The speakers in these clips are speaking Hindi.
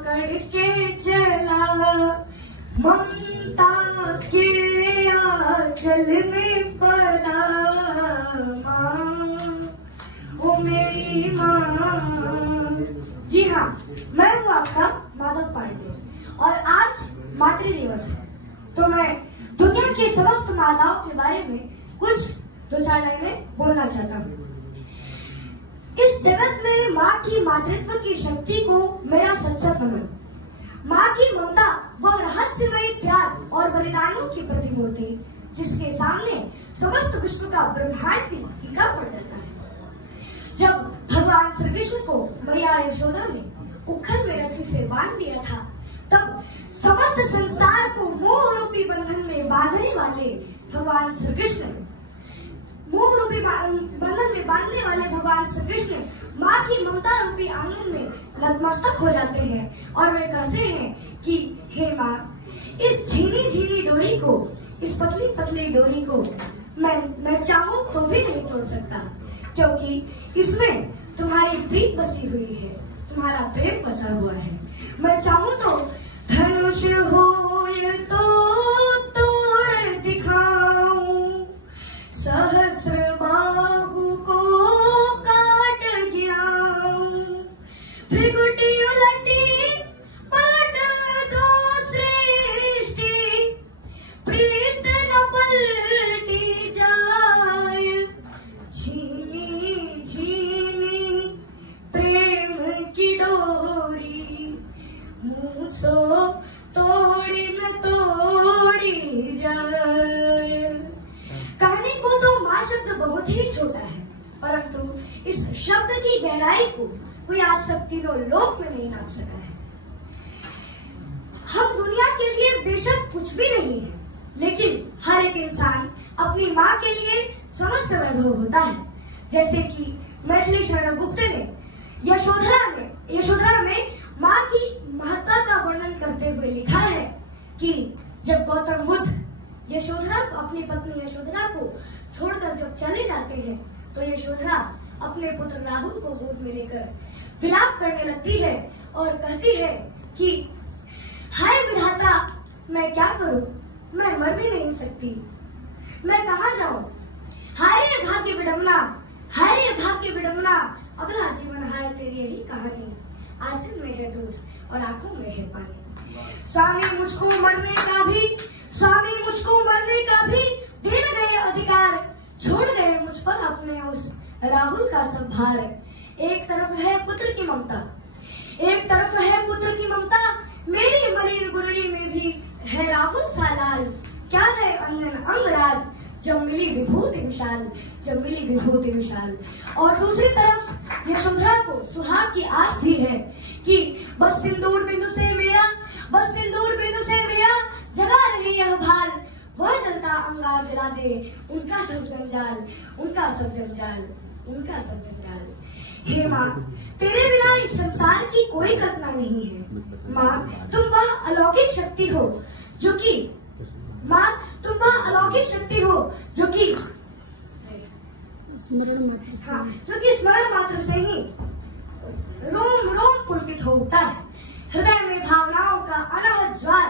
पकड़ के चला, ममता के आंचल में पला। माँ, ओ मेरी माँ। जी हाँ, मैं हूँ आपका माधव पांडे और आज मातृ दिवस है, तो मैं दुनिया की समस्त माताओं के बारे में कुछ दो चार लाइनें बोलना चाहता हूँ। इस जगत में माँ की मातृत्व की शक्ति को मेरा सत्संग नमन। माँ की ममता वह रहस्यमय त्याग और बलिदानों की प्रतिमूर्ति जिसके सामने समस्त विश्व का ब्रह्मांड भी फीका पड़ जाता है। जब भगवान श्री कृष्ण को मैया यशोदा ने उखल में रस्सी से बांध दिया था, तब समस्त संसार को मोह रूपी बंधन में बांधने वाले भगवान श्री कृष्ण, मोह रूपी बंधन में बांधने वाले भगवान श्री कृष्ण माँ की ममता रूपी आंगन में नतमस्तक हो जाते हैं और वे कहते हैं कि हे माँ, इस झीनी झीनी डोरी को, इस पतली पतली डोरी को मैं चाहूं तो भी नहीं तोड़ सकता, क्योंकि इसमें तुम्हारी प्रीत बसी हुई है, तुम्हारा प्रेम बसा हुआ है। मैं चाहूं तो धनुष हो तो तोड़ दिखाऊं, सहस्र बाहु को काट गिराऊं, त्रिकुटी उलटी पलट दो सृष्टि, प्रीत न पलटी जाए, झीनी झीनी प्रेम की डोरी, मुँह सो तोड़ी न तोड़ी जाए। कहने को तो माँ शब्द बहुत ही छोटा है, परंतु इस शब्द की गहराई को कोई आज तक तीनों लोक में नहीं नाप सका है। हम दुनिया के लिए बेशक कुछ भी नहीं है, लेकिन हर एक इंसान अपनी माँ के लिए समस्त वैभव होता है। जैसे कि मैथिली शरण गुप्त ने यशोधरा में माँ की महत्ता का वर्णन करते हुए लिखा है कि जब गौतम बुद्ध अपनी पत्नी यशोधरा को छोड़कर जब चले जाते हैं, तो यशोधरा अपने पुत्र राहुल को गोद में लेकर विलाप करने लगती है और कहती है कि हाय विधाता, मैं क्या करूं, मैं मर भी नहीं सकती, मैं कहाँ जाऊं, हाय रे भाग्य विडम्बना, हाय रे भाग्य विडम्बना, अगला जीवन हाय तेरी यही कहानी, आंचल में है दूध और आंखों में है पानी। स्वामी मुझको मरने का भी दे न गए अधिकार, छोड़ गए मुझ पर अपने उस राहुल का सब भार। एक तरफ है पुत्र की ममता, मेरी मरीन गुलड़ी में भी है राहुल सा लाल। क्या है अंगन अंगराज, जब मिली विभूति विशाल। और दूसरी तरफ यशोधरा को सुहाग की आस भी है कि बस सिंदूर बिंदु से मेरा जगा रहे यह भाल, वह जलता अंगार जला दे उनका सब जंजाल। हे माँ, तेरे बिना इस संसार की कोई कल्पना नहीं है। माँ, तुम वह अलौकिक शक्ति हो जो कि स्मरण मात्र से ही रोम रोम पुलकित हो उठता है। हृदय में भावनाओं का अनहद ज्वार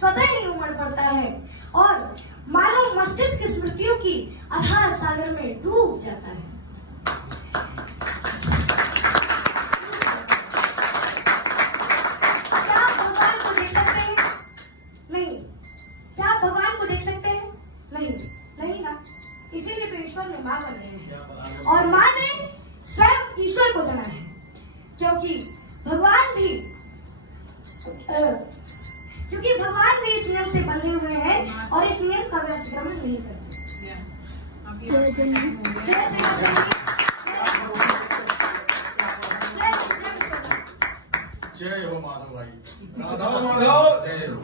सदैव ही उमड़ पड़ता है और मानव मस्तिष्क स्मृतियों की अथाह सागर में डूब जाता है। क्या आप भगवान को देख सकते हैं? नहीं। क्या आप भगवान को देख सकते हैं? नहीं ना। इसीलिए तो ईश्वर ने माँ बनाया है और माँ ने स्वयं ईश्वर को जाना है, क्योंकि भगवान भी इस नियम से बंधे हुए हैं और इस नियम का वे अतिक्रमण नहीं करते। जय हो माधव भाई, माधव जय हो।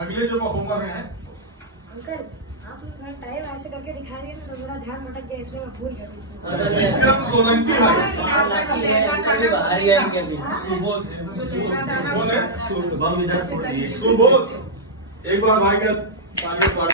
अगले जो परफॉर्मर हैं अंकल, आपने थोड़ा टाइम ऐसे करके दिखा दिया ना, तो थोड़ा ध्यान भटक गया, इसलिए मैं भूल गया। विक्रम सोलंकी भाई, सुबोध, एक बार भाई का